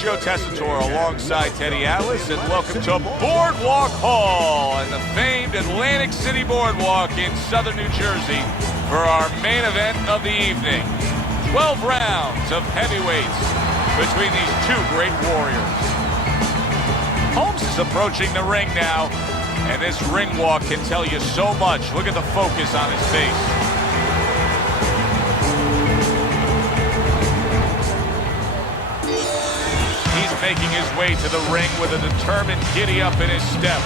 Joe Tessitore alongside Teddy Atlas, and welcome to Boardwalk Hall and the famed Atlantic City Boardwalk in southern New Jersey for our main event of the evening. 12 rounds of heavyweights between these two great warriors. Holmes is approaching the ring now, and this ring walk can tell you so much. Look at the focus on his face. Making his way to the ring with a determined giddy-up in his step.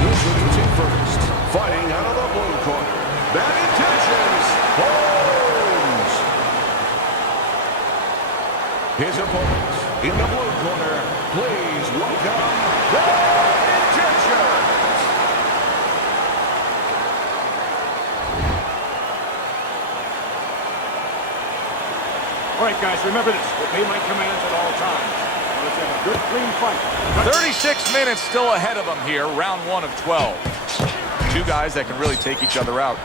Introducing first, fighting out of the blue corner, bad intentions, Holmes. His opponent in the blue corner, please welcome Bad Intentions. All right, guys, remember this. Obey my commands at all times. Let's have a good, clean fight. 36 minutes still ahead of them here, round 1 of 12. Two guys that can really take each other out.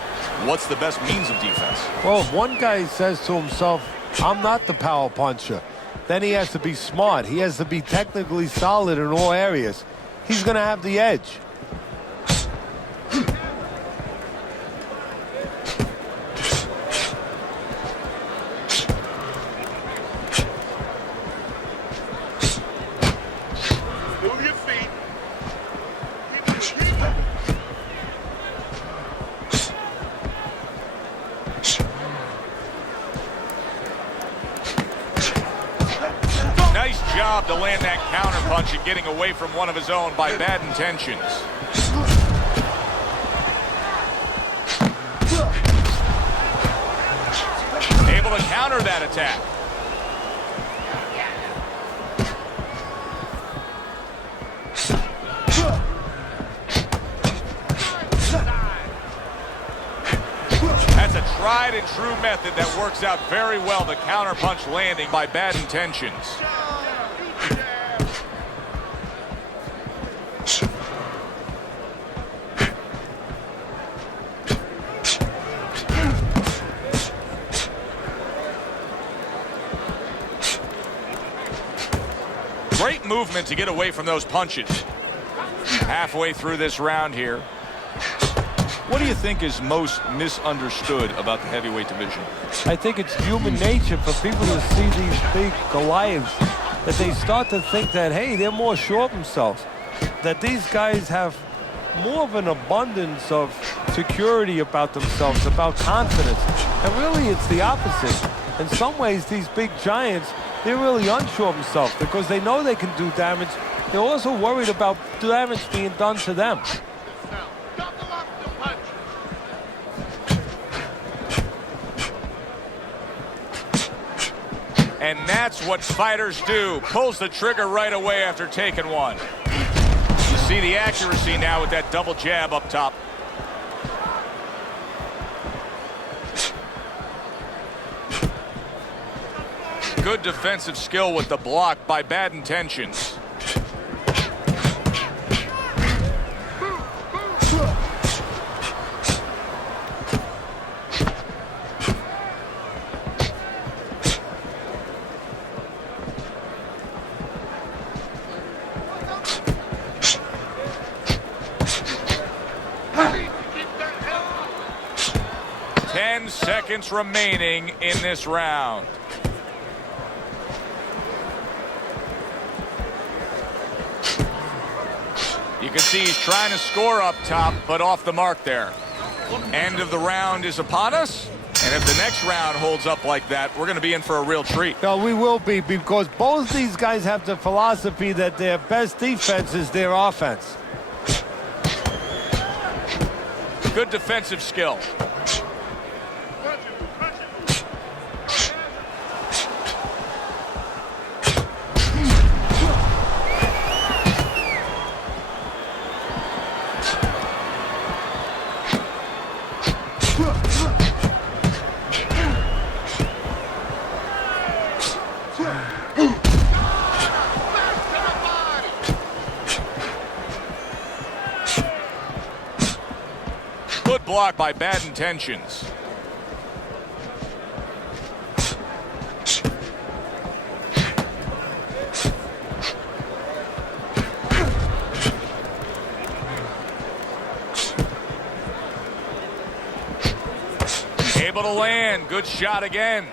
What's the best means of defense? Well, if one guy says to himself, I'm not the power puncher, then he has to be smart. He has to be technically solid in all areas. He's going to have the edge. Move your feet. Nice job to land that counter punch and getting away from one of his own by Bad Intentions. Able to counter that attack. That's a tried and true method that works out very well. The counter punch landing by Bad Intentions. Great movement to get away from those punches. Halfway through this round here. What do you think is most misunderstood about the heavyweight division? I think it's human nature for people to see these big Goliaths, that they start to think that, hey, they're more sure of themselves, that these guys have more of an abundance of security about themselves, about confidence. And really, it's the opposite. In some ways, these big giants, they're really unsure of themselves because they know they can do damage. They're also worried about damage being done to them. And that's what fighters do. Pulls the trigger right away after taking one. You see the accuracy now with that double jab up top. Good defensive skill with the block by Bad Intentions. Seconds remaining in this round. You can see he's trying to score up top, but off the mark there. End of the round is upon us, and if the next round holds up like that, we're going to be in for a real treat. No, we will be, because both these guys have the philosophy that their best defense is their offense. Good defensive skill. block by bad intentions. Able to land. Good shot again.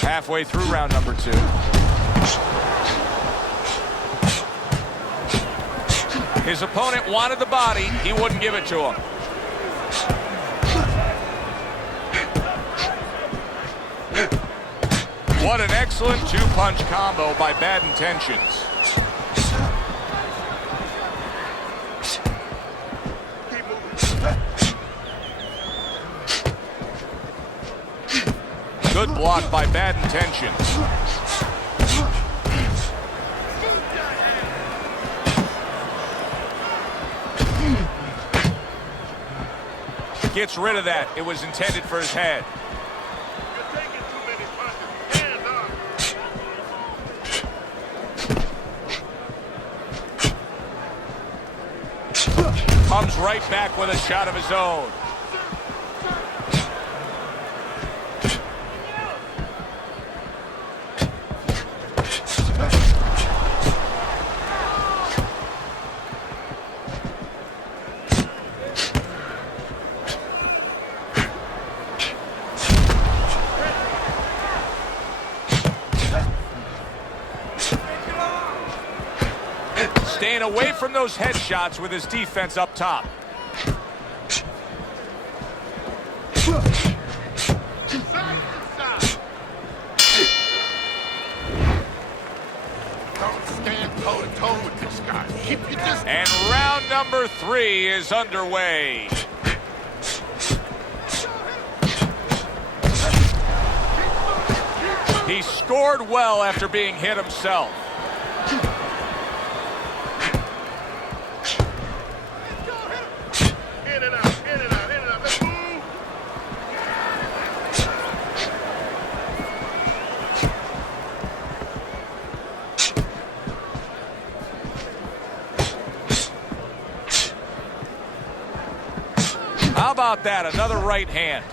Halfway through round number 2. His opponent wanted the body. He wouldn't give it to him. What an excellent two-punch combo by bad intentions. Good block by bad intentions. Gets rid of that. It was intended for his head. You're taking too many punches. Hands up. Comes right back with a shot of his own. Staying away from those headshots with his defense up top. Don't stand toe-to-toe with this guy. Keep your distance. And round number 3 is underway. He scored well after being hit himself. In and out, in and out, in and out. Let's move. How about that? Another right hand.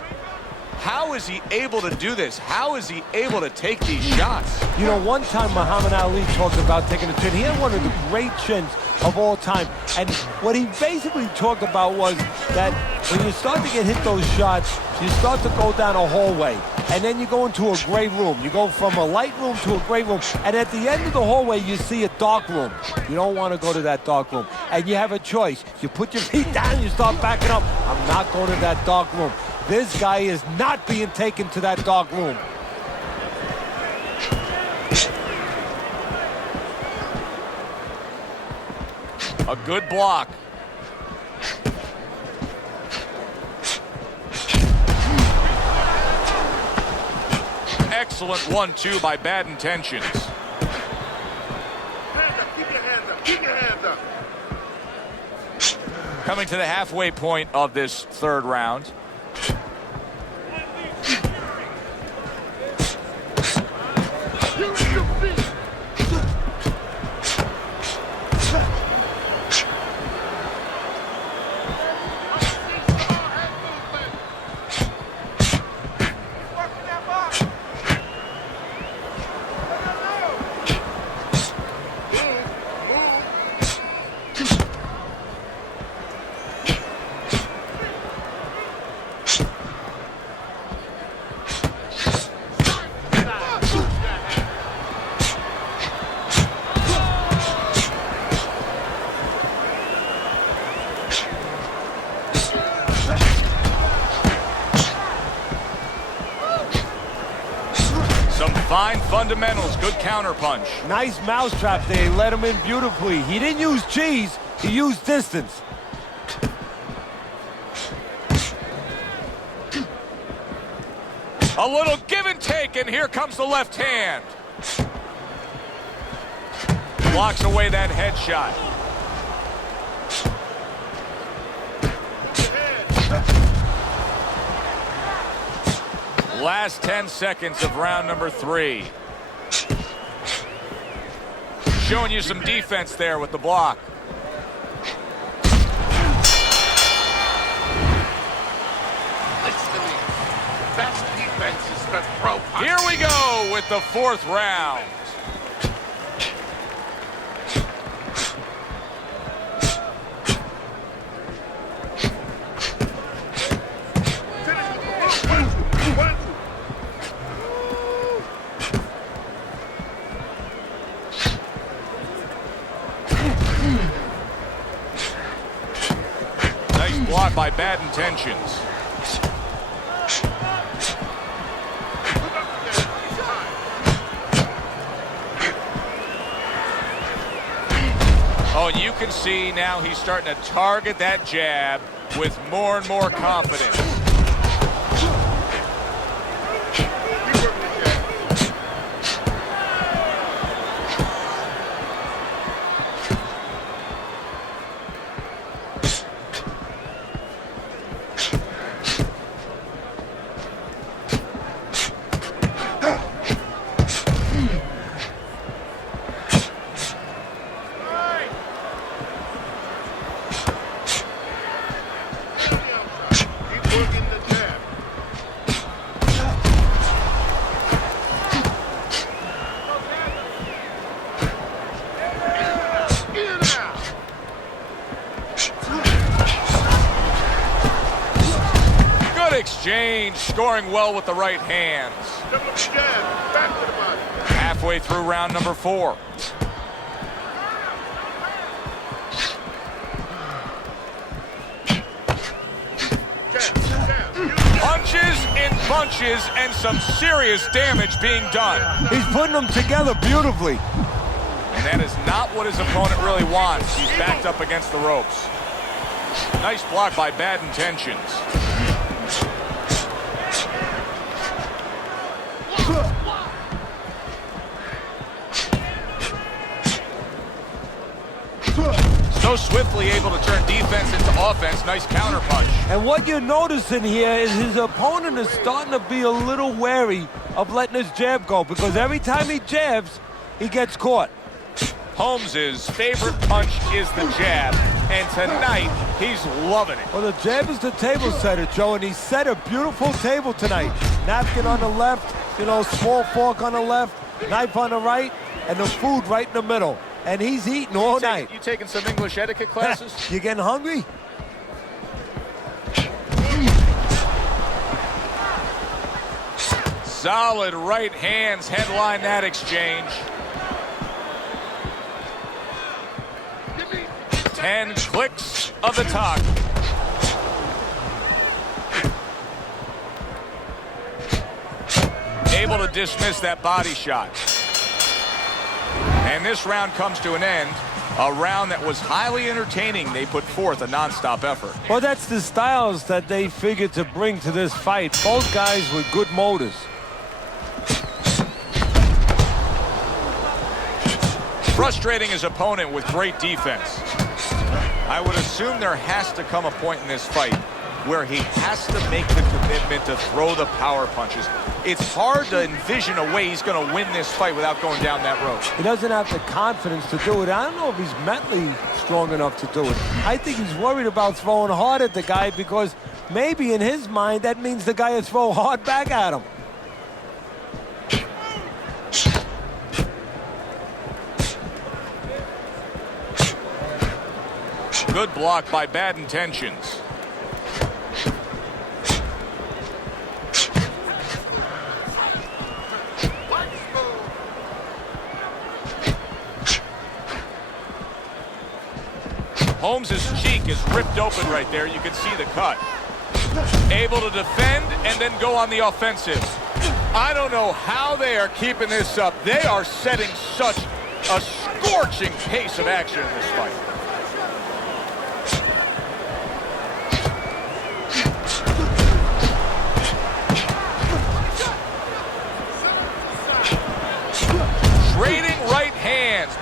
How is he able to do this? How is he able to take these shots? You know, one time Muhammad Ali talked about taking a chin. He had one of the great chins of all time. And what he basically talked about was that when you start to get hit those shots, you start to go down a hallway. And then you go into a gray room. You go from a light room to a gray room. And at the end of the hallway, you see a dark room. You don't want to go to that dark room. And you have a choice. You put your feet down, you start backing up. I'm not going to that dark room. This guy is not being taken to that dark room. A good block. Excellent 1-2 by bad intentions. Hands up, keep your hands up, keep your hands up. Coming to the halfway point of this 3rd round. Use your feet. Fine fundamentals, good counterpunch. Nice mousetrap there. He let him in beautifully. He didn't use cheese, he used distance. A little give and take, and here comes the left hand. Blocks away that headshot. Last 10 seconds of round number 3. Showing you some defense there with the block. Listen to me. Best defense is the throw punch. Here we go with the 4th round. Nice block by Bad Intentions. Oh, and you can see now he's starting to target that jab with more and more confidence. Exchange, scoring well with the right hands. Halfway through round number 4. Punches in bunches and some serious damage being done. He's putting them together beautifully. And that is not what his opponent really wants. He's backed up against the ropes. Nice block by Bad Intentions. So swiftly able to turn defense into offense. Nice counter punch. And what you're noticing here is his opponent is starting to be a little wary of letting his jab go, because every time he jabs, he gets caught. Holmes' favorite punch is the jab, and tonight he's loving it. Well, the jab is the table setter, Joe, and he set a beautiful table tonight. Napkin on the left, small fork on the left, knife on the right, and the food right in the middle. And he's eating all night. You taking some English etiquette classes? You getting hungry? Solid right hands headline that exchange. 10 clicks of the tongue. Able to dismiss that body shot. And this round comes to an end. A round that was highly entertaining. They put forth a non-stop effort. Well, that's the styles that they figured to bring to this fight. Both guys with good motors. Frustrating his opponent with great defense. I would assume there has to come a point in this fight where he has to make the commitment to throw the power punches. It's hard to envision a way he's going to win this fight without going down that road. He doesn't have the confidence to do it. I don't know if he's mentally strong enough to do it. I think he's worried about throwing hard at the guy, because maybe in his mind that means the guy will throw hard back at him. Good block by Bad Intentions. Holmes' cheek is ripped open right there. You can see the cut. Able to defend and then go on the offensive. I don't know how they are keeping this up. They are setting such a scorching pace of action in this fight.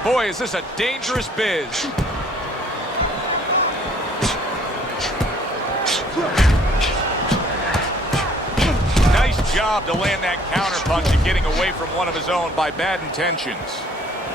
Boy, is this a dangerous biz. Nice job to land that counterpunch and getting away from one of his own by bad intentions.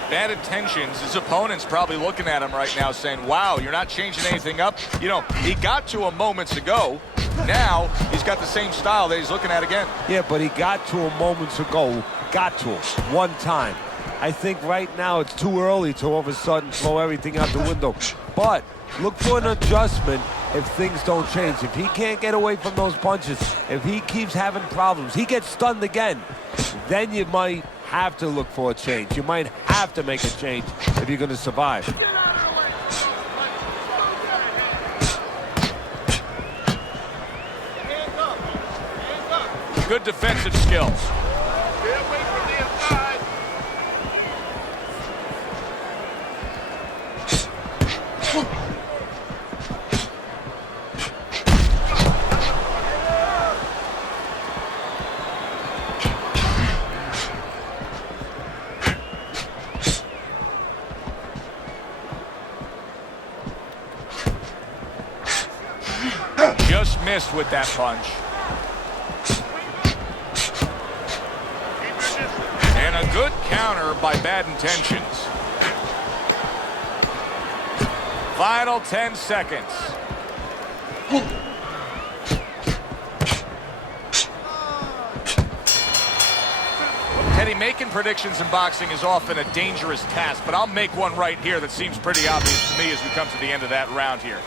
Bad intentions, his opponent's probably looking at him right now saying, wow, you're not changing anything up. You know, he got to him moments ago. Now, he's got the same style that he's looking at again. Yeah, but he got to him moments ago. Got to him one time. I think right now it's too early to all of a sudden throw everything out the window. But look for an adjustment if things don't change. If he can't get away from those punches, if he keeps having problems, he gets stunned again, then you might have to look for a change. You might have to make a change if you're going to survive. Good defensive skills. Stay away from the inside. Just missed with that punch. And a good counter by bad intentions. Final 10 seconds. Teddy, making predictions in boxing is often a dangerous task, but I'll make one right here that seems pretty obvious to me as we come to the end of that round here.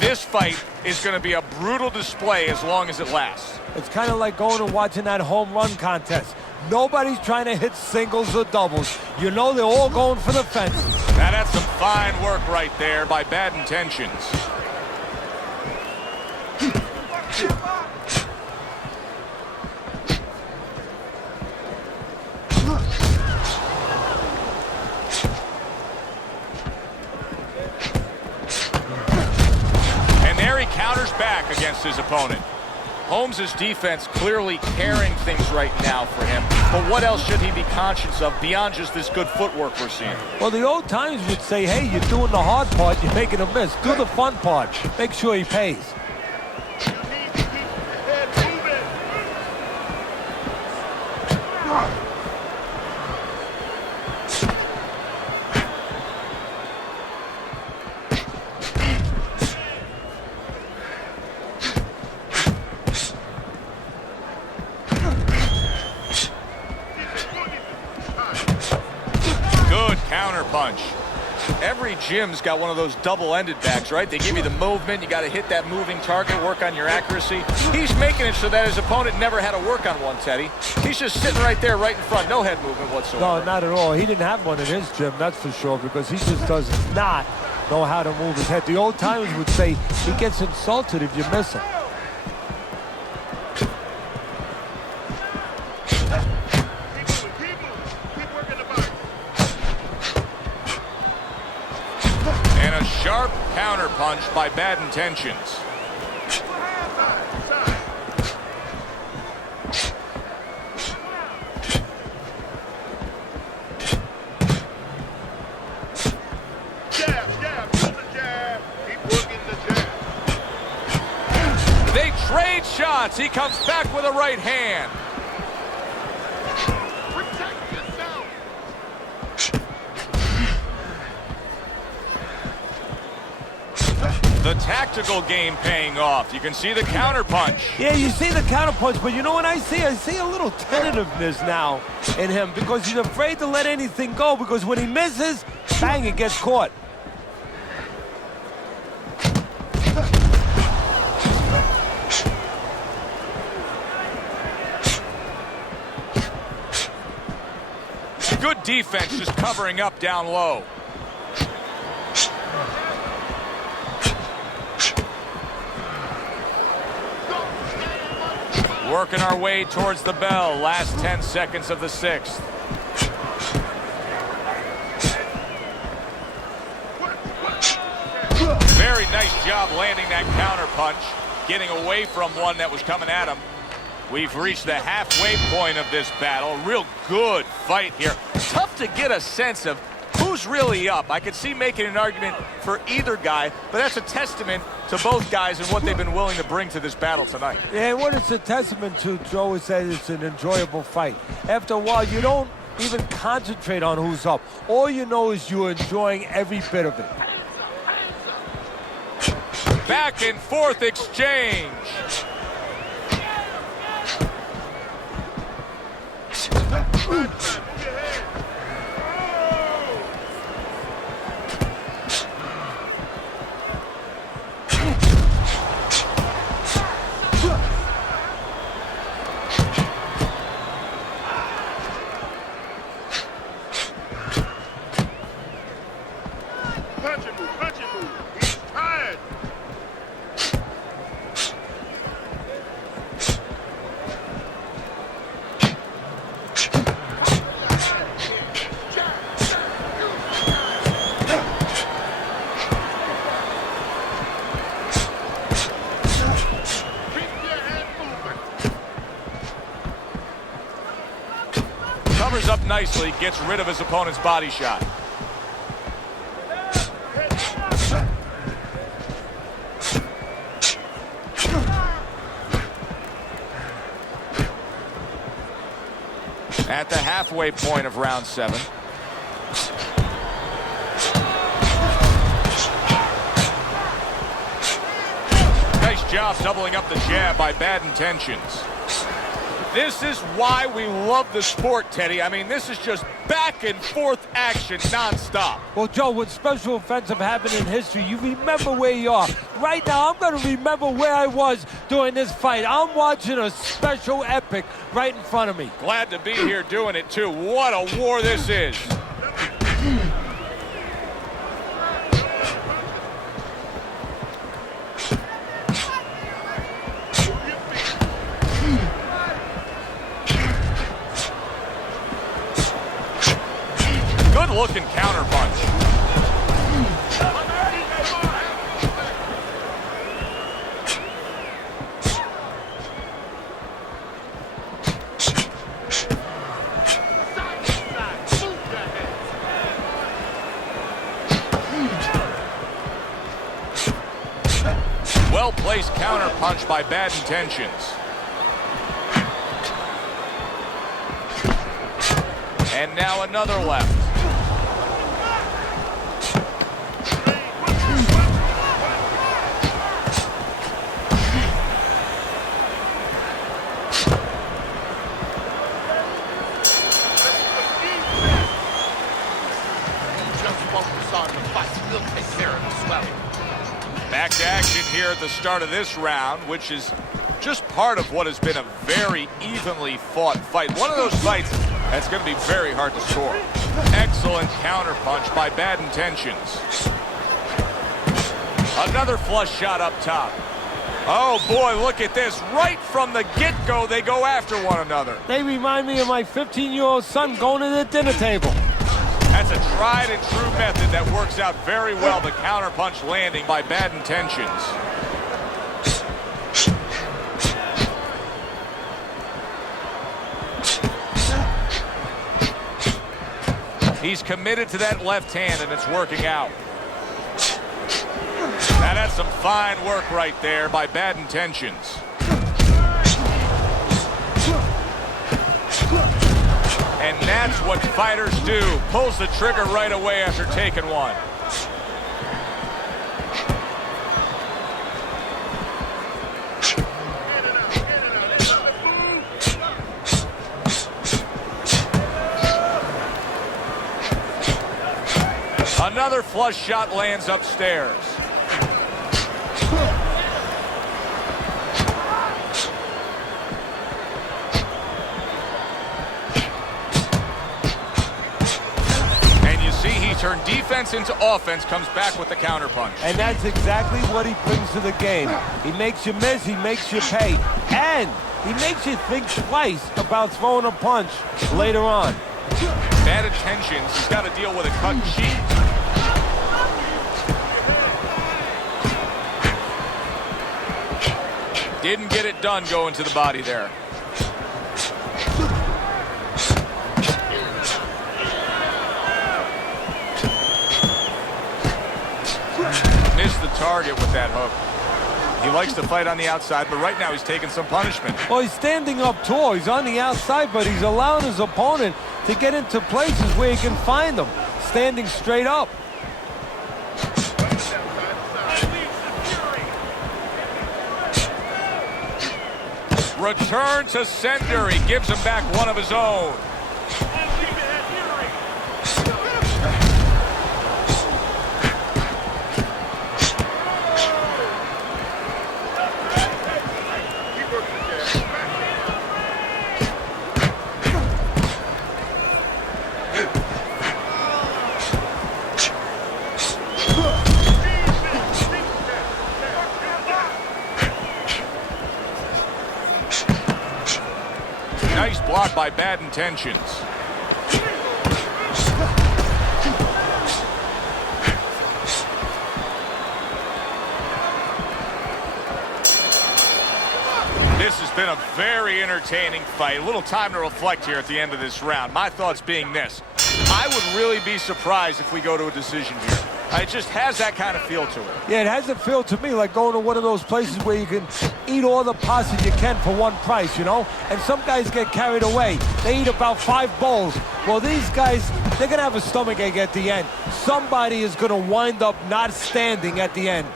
This fight is going to be a brutal display as long as it lasts. It's kind of like going and watching that home run contest. Nobody's trying to hit singles or doubles. You know they're all going for the fences. Now that's some fine work right there by bad intentions. And there he counters back against his opponent. Holmes' defense clearly carrying things right now for him. But what else should he be conscious of beyond just this good footwork we're seeing? Well, the old times would say, hey, you're doing the hard part, you're making a miss. Do the fun part. Make sure he pays. You need to keep your head moving. Good counter punch. Every gym's got one of those double-ended backs, right? They give you the movement. You got to hit that moving target, work on your accuracy. He's making it so that his opponent never had to work on one, Teddy. He's just sitting right there, right in front. No head movement whatsoever. No, not at all. He didn't have one in his gym, that's for sure, because he just does not know how to move his head. The old timers would say he gets insulted if you miss him. Keep working the body. And a sharp counter punch by bad intentions. Jab, put the jab. Keep working the jab. They trade shots. He comes back with a right hand. Protect yourself. The tactical game paying off. You can see the counter punch. Yeah, you see the counter punch, but you know what I see? I see a little tentativeness now in him because he's afraid to let anything go because when he misses, bang, it gets caught. Good defense just covering up down low. Working our way towards the bell. Last 10 seconds of the sixth. Very nice job landing that counter punch, getting away from one that was coming at him. We've reached the halfway point of this battle. Real good fight here. Tough to get a sense of who's who's really up? I could see making an argument for either guy, but that's a testament to both guys and what they've been willing to bring to this battle tonight. Yeah, what it's a testament to, Joe, is that it's an enjoyable fight. After a while, you don't even concentrate on who's up. All you know is you're enjoying every bit of it. Back and forth exchange. Punch and move. He's tired. Keep your head moving. Covers up nicely, gets rid of his opponent's body shot. At the halfway point of round 7. Nice job doubling up the jab by Bad Intentions. This is why we love the sport, Teddy. I mean, this is just back and forth action nonstop. Well, Joe, when special events have happened in history, you remember where you are. Right now, I'm going to remember where I was during this fight. I'm watching a special epic right in front of me. Glad to be here doing it, too. What a war this is. Good-looking counterpunch. Well-placed counterpunch by Bad Intentions. And now another left. Back to action here at the start of this round, which is just part of what has been a very evenly fought fight. One of those fights that's going to be very hard to score. Excellent counterpunch by Bad Intentions. Another flush shot up top. Oh boy, look at this. Right from the get-go, they go after one another. They remind me of my 15-year-old son going to the dinner table. That's a tried and true method that works out very well. The counterpunch landing by Bad Intentions. He's committed to that left hand, and it's working out. Now that's some fine work right there by Bad Intentions. And that's what fighters do. Pulls the trigger right away after taking one. Another flush shot lands upstairs. Turn defense into offense, comes back with the counterpunch. And that's exactly what he brings to the game. He makes you miss, he makes you pay, and he makes you think twice about throwing a punch later on. Bad Intentions, he's got to deal with a cut cheek. Didn't get it done going to the body there. Missed the target with that hook. He likes to fight on the outside, but right now he's taking some punishment. Well, he's standing up tall. He's on the outside, but he's allowing his opponent to get into places where he can find them, standing straight up. Return to sender. He gives him back one of his own. Nice block by Bad Intentions. This has been a very entertaining fight. A little time to reflect here at the end of this round. My thoughts being this: I would really be surprised if we go to a decision here. It just has that kind of feel to it. Yeah, it has a feel to me like going to one of those places where you can eat all the pasta you can for one price, you know? And some guys get carried away. They eat about 5 bowls. Well, these guys, they're going to have a stomachache at the end. Somebody is going to wind up not standing at the end.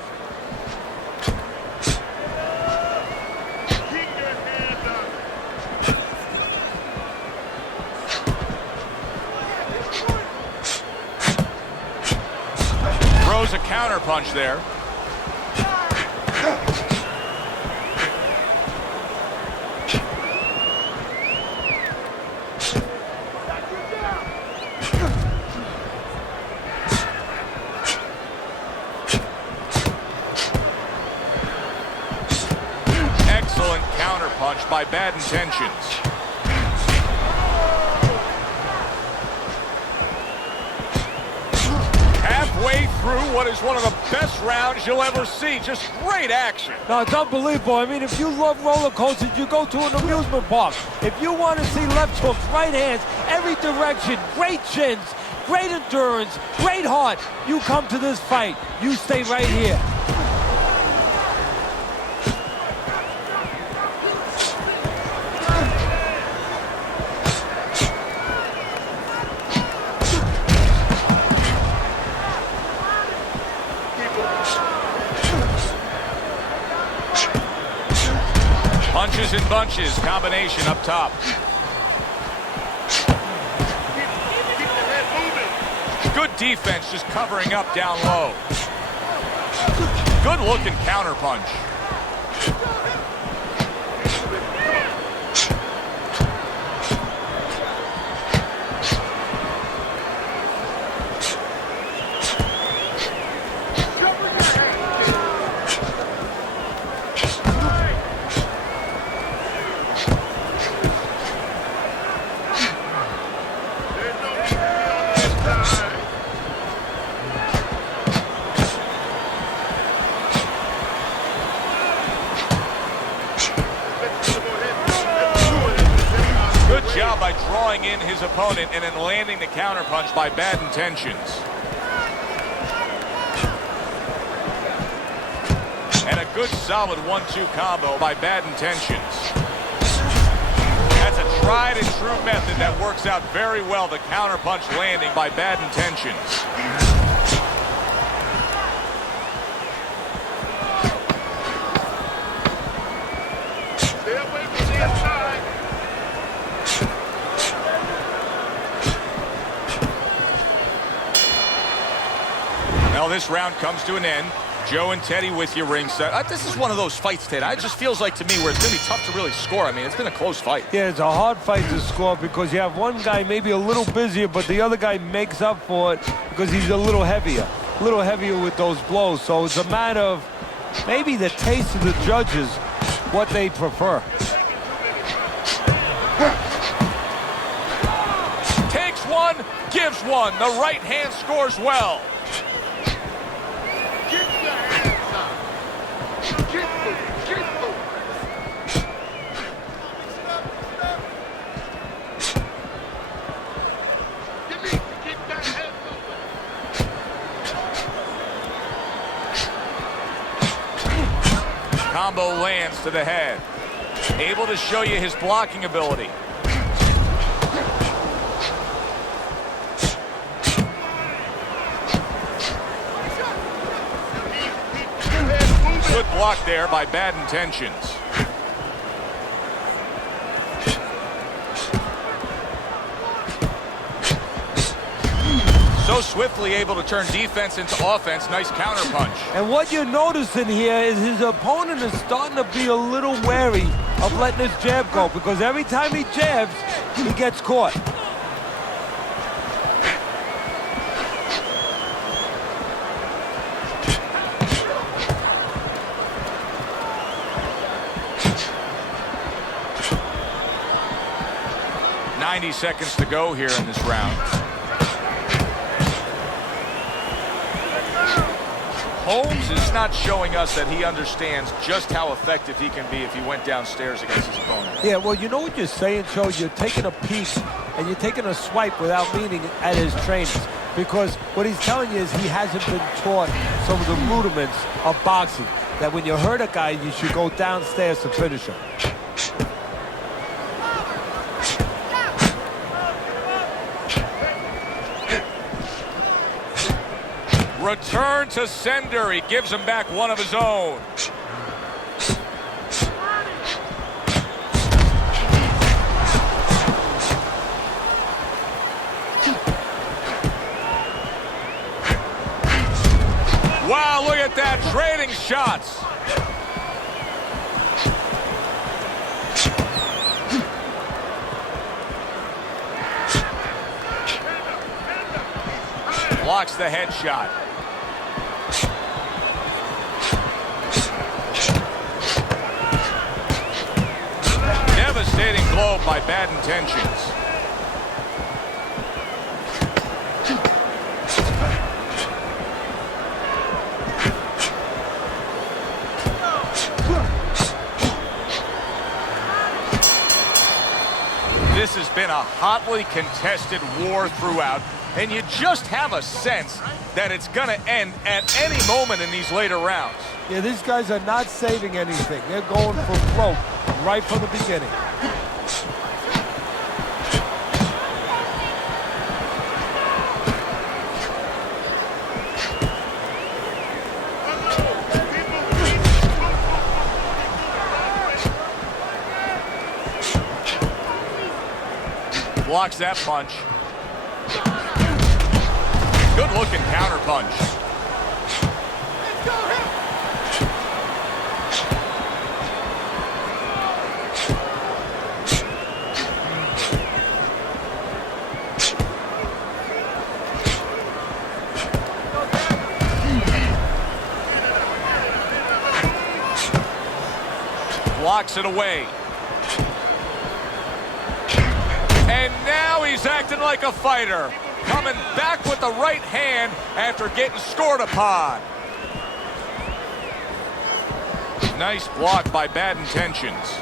Throws a counter punch there. Excellent counter punch by Bad Intentions. Halfway through what is one of the best rounds you'll ever see. Just great action. No, it's unbelievable. I mean, if you love roller coasters, you go to an amusement park. If you want to see left hooks, right hands, every direction, great chins, great endurance, great heart, you come to this fight. You stay right here. Punches and bunches, combination up top. Good defense, just covering up down low. Good looking counter punch. Job by drawing in his opponent and then landing the counterpunch by Bad Intentions. And a good solid 1-2 combo by Bad Intentions. That's a tried and true method that works out very well, the counterpunch landing by Bad Intentions. Well, this round comes to an end. Joe and Teddy with you ringside. This is one of those fights, Ted. It just feels like to me where it's going to be tough to really score. I mean, it's been a close fight. Yeah, it's a hard fight to score because you have one guy maybe a little busier, but the other guy makes up for it because he's a little heavier with those blows. So it's a matter of maybe the taste of the judges, what they prefer. Takes one, gives one. The right hand scores well. Combo lands to the head. Able to show you his blocking ability. Good block there by Bad Intentions. So swiftly able to turn defense into offense. Nice counterpunch. And what you're noticing here is his opponent is starting to be a little wary of letting his jab go, because every time he jabs, he gets caught. Seconds to go here in this round. Holmes is not showing us that he understands just how effective he can be if he went downstairs against his opponent. Yeah, well, you know what you're saying, Joe? You're taking a peek and you're taking a swipe without meaning at his trainers. Because what he's telling you is he hasn't been taught some of the rudiments of boxing. That when you hurt a guy, you should go downstairs to finish him. Return to sender. He gives him back one of his own. Wow, look at that. Trading shots. Blocks the headshot. Devastating blow by Bad Intentions. This has been a hotly contested war throughout, and you just have a sense that it's going to end at any moment in these later rounds. Yeah, these guys are not saving anything. They're going for broke right from the beginning. Blocks that punch. Good looking counter punch. Blocks it away. And now he's acting like a fighter. Coming back with the right hand after getting scored upon. Nice block by Bad Intentions.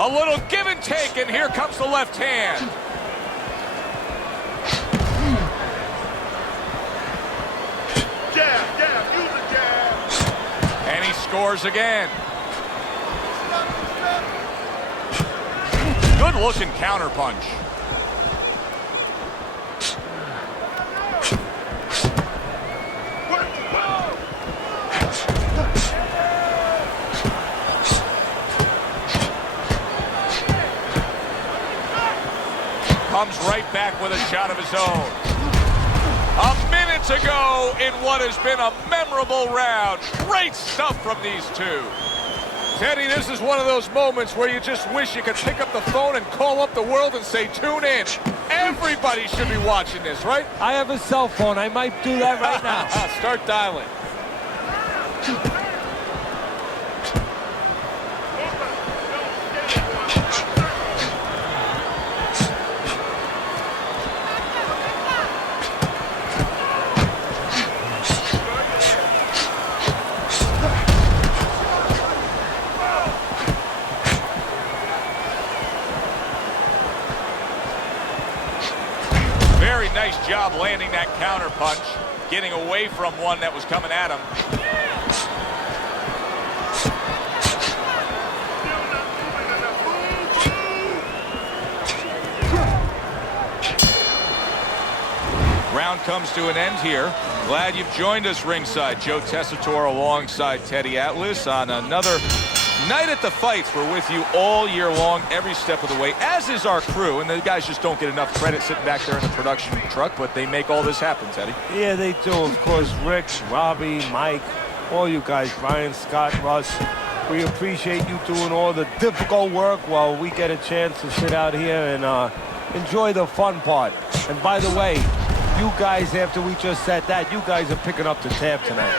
A little give and take, and here comes the left hand. Jab, use a jab. And he scores again. Good looking counter punch. Comes right back with a shot of his own. A minute to go in what has been a memorable round. Great stuff from these two. Teddy, this is one of those moments where you just wish you could pick up the phone and call up the world and say, tune in. Everybody should be watching this, right? I have a cell phone. I might do that right now. Start dialing. Very nice job landing that counter punch, getting away from one that was coming at him. Round comes to an end here. Glad you've joined us ringside. Joe Tessitore alongside Teddy Atlas on another night at the fights. We're with you all year long, every step of the way, as is our crew. And the guys just don't get enough credit sitting back there in the production truck, but they make all this happen, Teddy. Yeah, they do. Of course, Rick, Robbie, Mike, all you guys, Ryan, Scott, Russ. We appreciate you doing all the difficult work while we get a chance to sit out here and enjoy the fun part. And by the way, you guys, after we just said that, you guys are picking up the tab tonight.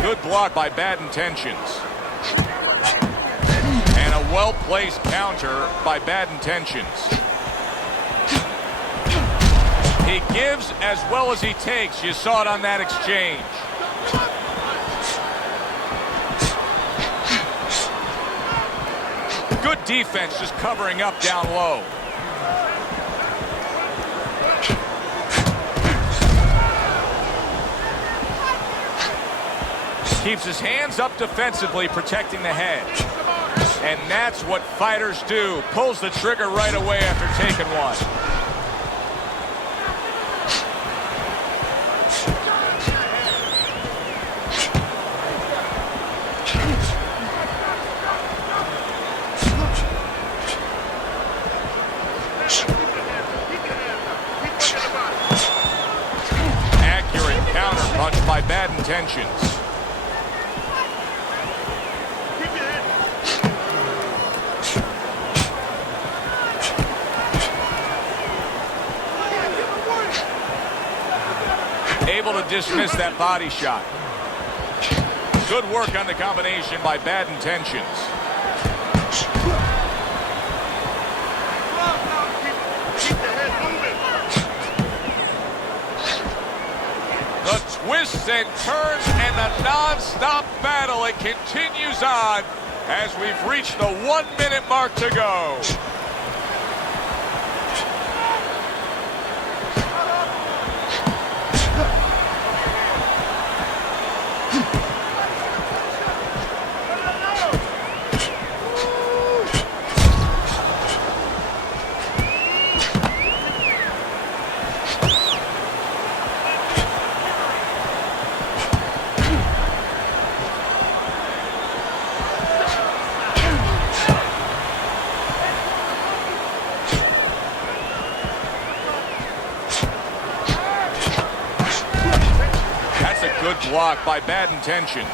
Good block by Bad Intentions. And a well-placed counter by Bad Intentions. He gives as well as he takes. You saw it on that exchange. Good defense, just covering up down low. Keeps his hands up defensively, protecting the head. And that's what fighters do. Pulls the trigger right away after taking one. Accurate counter punch by Bad Intentions. Able to dismiss that body shot. Good work on the combination by Bad Intentions. The twists and turns and the non-stop battle, it continues on as we've reached the 1 minute mark to go. Good block by Bad Intentions.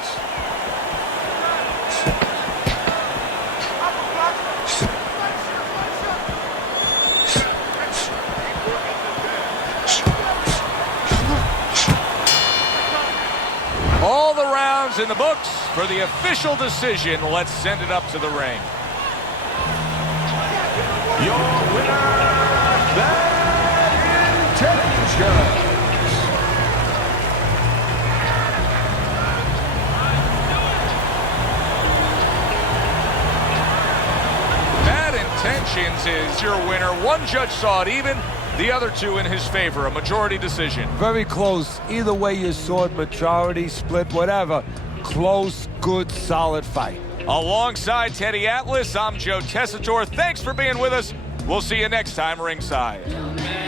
All the rounds in the books for the official decision. Let's send it up to the ring. Your winner, Bad Intentions. Intentions is your winner. One judge saw it even, the other two in his favor. A majority decision. Very close. Either way you saw it, majority, split, whatever. Close, good, solid fight. Alongside Teddy Atlas, I'm Joe Tessitore. Thanks for being with us. We'll see you next time ringside.